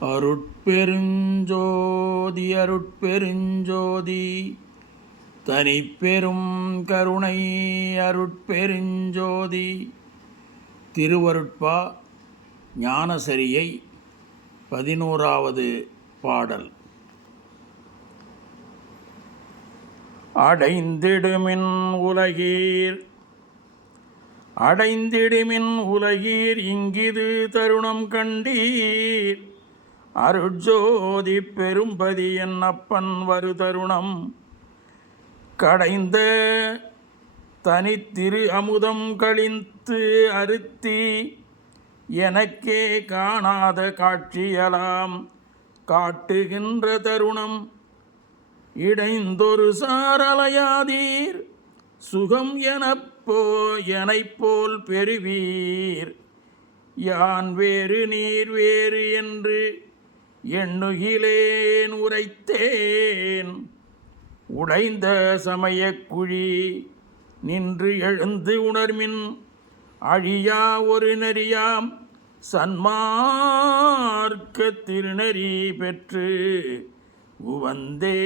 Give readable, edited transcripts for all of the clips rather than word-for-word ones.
அருட்பெருஞ்சோதி அருட்பெருஞ்சோதி தனிப்பெரும் கருணை அருட்பெருஞ்சோதி. திருவருட்பா ஞானசரியை 11வது பாடல். அடைந்திடுமின் உலகீர் அடைந்திடுமின் உலகீர் இங்கிது தருணம் கண்டீர். அருட்ஜோதி பெரும்பதி என் அப்பன் வரு தருணம் கடைந்த தனித்திரு அமுதம் கழித்து அறுத்தி எனக்கே காணாத காட்சியலாம் காட்டுகின்ற தருணம். இடைந்தொரு சாரலையாதீர் சுகம் எனைப்போல் பெறுவீர். யான் வேறு நீர் வேறு என்று எண்ணுகிலேன் உரைத்தேன். உடைந்த சமயக் குழி நின்று எழுந்து உணர்மின் அழியா ஒரு நெறியாம் சன்மார்க்க திருநெறி பெற்று உவந்தே.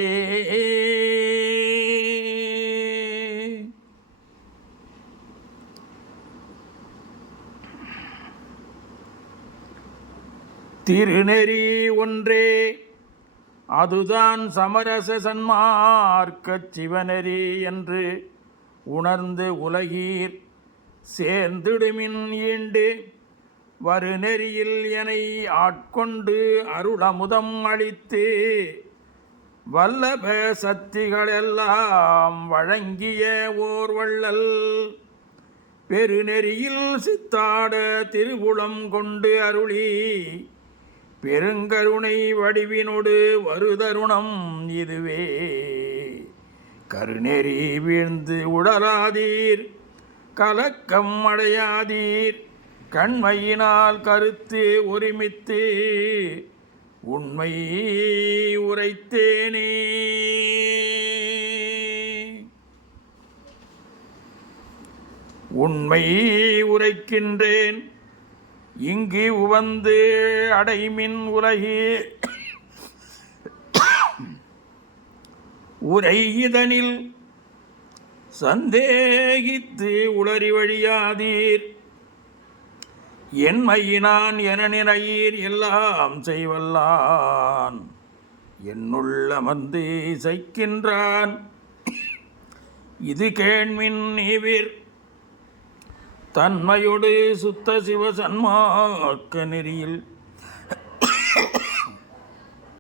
திருநெறி ஒன்றே, அதுதான் சமரச சன்மார்க்கச் சிவநெறி என்று உணர்ந்து உலகீர் சேர்ந்திடுமின் ஈண்டு வருநெறியில் எனை ஆட்கொண்டு அருளமுதம் அளித்து வல்லப சக்திகளெல்லாம் வழங்கிய ஓர் வள்ளல். பெருநெறியில் சித்தாட திருவுளம் கொண்டு அருளி பெருங்கருணை வடிவினோடு வருதருணம் இதுவே. கருநெறி வீழ்ந்து உடலாதீர் கலக்கம் அடையாதீர். கண்மையினால் கருத்து ஒருமித்து உண்மை உரைத்தேனே. உண்மை உரைக்கின்றேன் இங்கு உவந்து அடைமின் உலகே. உரை இதனில் சந்தேகித்து உளறி வழியாதீர். என்மையினான் என நினையீர் எல்லாம் செய்வல்லான் என்னுள்ள அமர்ந்து இசைக்கின்றான். இது கேண்மின் நீவிர் தன்மையோடு சுத்த சிவ சன்மார்க்க நெறியில்